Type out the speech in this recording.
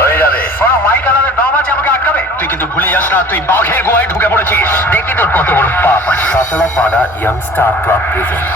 হয়ে যাবে। মাইক আলাদা দম আছে আমাকে আটকাবে? তুই কিন্তু ভুলে যাস না তুই বাঘের গোয়ায় ঢুকে পড়েছিস। দেখি তোর কত বড় পাপ আছে। সাতলাপাড়া ইয়াংস্টার ক্লাব প্রেজেন্ট